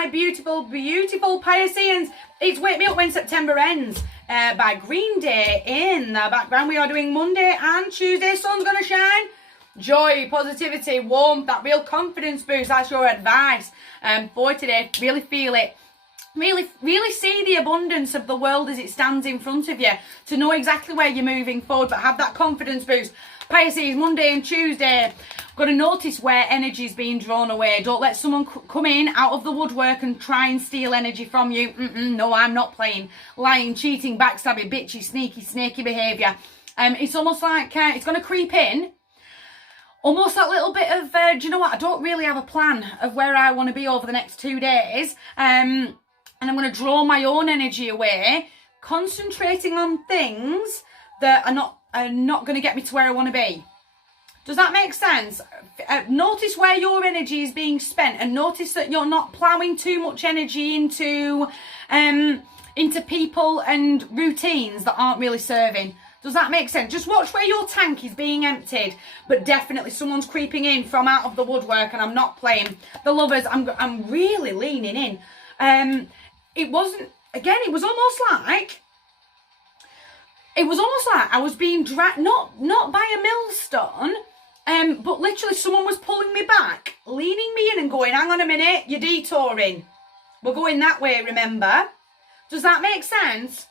my beautiful, beautiful Pisceans. It's Wake Me Up When September Ends by Green Day in the background. We are doing Monday and Tuesday. Sun's going to shine. Joy, positivity, warmth, that real confidence boost. That's your advice for today. Really feel it. Really see the abundance of the world as it stands in front of you, to know exactly where you're moving forward, but have that confidence boost. Pisces, Monday and Tuesday, got to notice where energy is being drawn away. Don't let someone come in out of the woodwork and try and steal energy from you. No, I'm not playing. Lying, cheating, backstabbing, bitchy, sneaky, snaky behaviour. It's almost like it's going to creep in. Almost that little bit of, do you know what, I don't really have a plan of where I want to be over the next 2 days. And I'm going to draw my own energy away, concentrating on things that are not going to get me to where I want to be. Does that make sense? Notice where your energy is being spent, and notice that you're not ploughing too much energy into people and routines that aren't really serving. Does that make sense? Just watch where your tank is being emptied, but definitely someone's creeping in from out of the woodwork, and I'm not playing. The lovers, I'm really leaning in. It was almost like I was being dragged, not by a millstone, but literally someone was pulling me back, leaning me in and going, hang on a minute, you're detouring. We're going that way, remember? Does that make sense?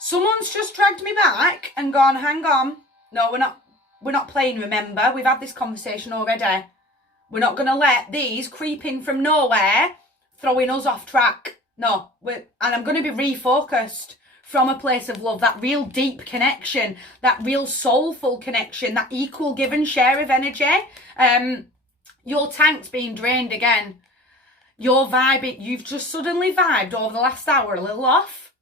Someone's just dragged me back and gone, hang on. No, we're not playing, remember? We've had this conversation already. We're not going to let these creep in from nowhere, throwing us off track. No, and I'm going to be refocused from a place of love, that real deep connection, that real soulful connection, that equal give and share of energy. Your tank's being drained again. Your vibe, you've just suddenly vibed over the last hour a little off.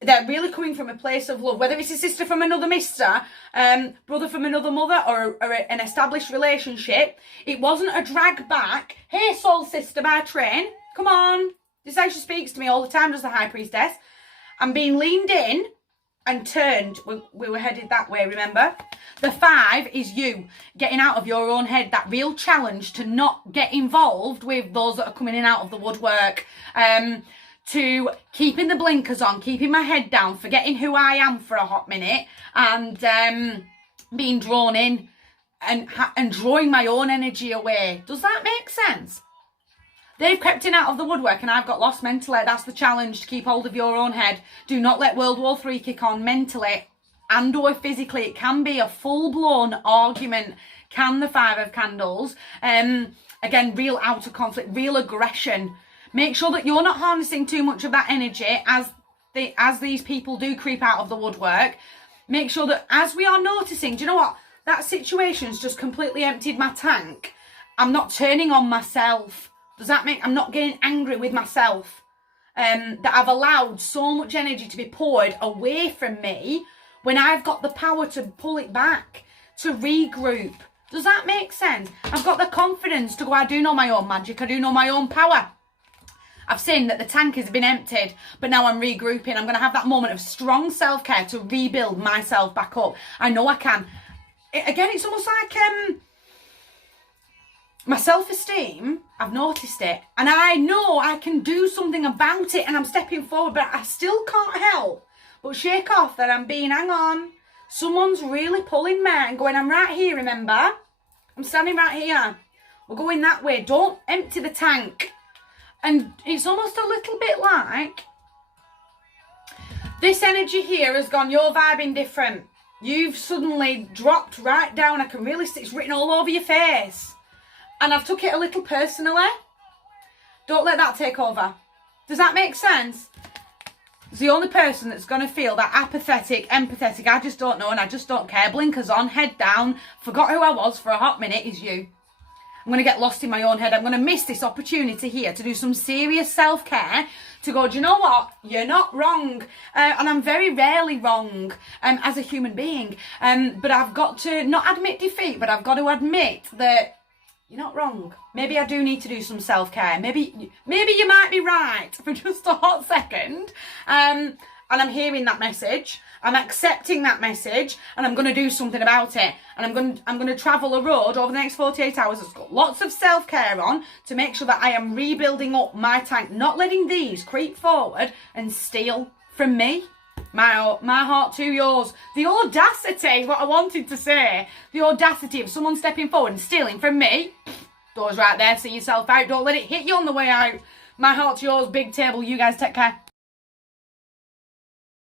They're really coming from a place of love, whether it's a sister from another mister, brother from another mother, or an established relationship. It wasn't a drag back. Hey, soul sister by train, come on. This is how she speaks to me all the time, does the High Priestess. I'm being leaned in and turned. We were headed that way, remember? The 5 is you getting out of your own head. That real challenge to not get involved with those that are coming in out of the woodwork. To keeping the blinkers on, keeping my head down, forgetting who I am for a hot minute, and being drawn in and drawing my own energy away. Does that make sense? They've crept in out of the woodwork and I've got lost mentally. That's the challenge, to keep hold of your own head. Do not let World War III kick on mentally and or physically. It can be a full-blown argument. Can the 5 of Candles. Again, real outer conflict, real aggression. Make sure that you're not harnessing too much of that energy as these people do creep out of the woodwork. Make sure that as we are noticing, do you know what? That situation's just completely emptied my tank. I'm not turning on myself. Does that make, I'm not getting angry with myself, that I've allowed so much energy to be poured away from me when I've got the power to pull it back, to regroup. Does that make sense? I've got the confidence to go, I do know my own magic, I do know my own power. I've seen that the tank has been emptied, but now I'm regrouping. I'm going to have that moment of strong self-care to rebuild myself back up. I know I can. Again, it's almost like my self-esteem, I've noticed it, and I know I can do something about it, and I'm stepping forward, but I still can't help but shake off that I'm being, hang on, someone's really pulling me and going, I'm right here, remember? I'm standing right here. We're going that way. Don't empty the tank. And it's almost a little bit like this energy here has gone, you're vibing different. You've suddenly dropped right down. I can really see it's written all over your face. And I've took it a little personally. Don't let that take over. Does that make sense? It's the only person that's going to feel that apathetic, empathetic, I just don't know and I just don't care, blinkers on, head down, forgot who I was for a hot minute, is you. I'm going to get lost in my own head. I'm going to miss this opportunity here to do some serious self-care, to go, do you know what? You're not wrong. And I'm very rarely wrong as a human being. But I've got to not admit defeat, but I've got to admit that you're not wrong. Maybe I do need to do some self-care. Maybe you might be right for just a hot second. and I'm hearing that message. I'm accepting that message, and I'm going to do something about it. And I'm going to travel a road over the next 48 hours that's got lots of self-care on to make sure that I am rebuilding up my tank, not letting these creep forward and steal from me. My heart to yours. The audacity, what I wanted to say, the audacity of someone stepping forward and stealing from me. Doors right there, see yourself out. Don't let it hit you on the way out. My heart to yours, big table. You guys take care.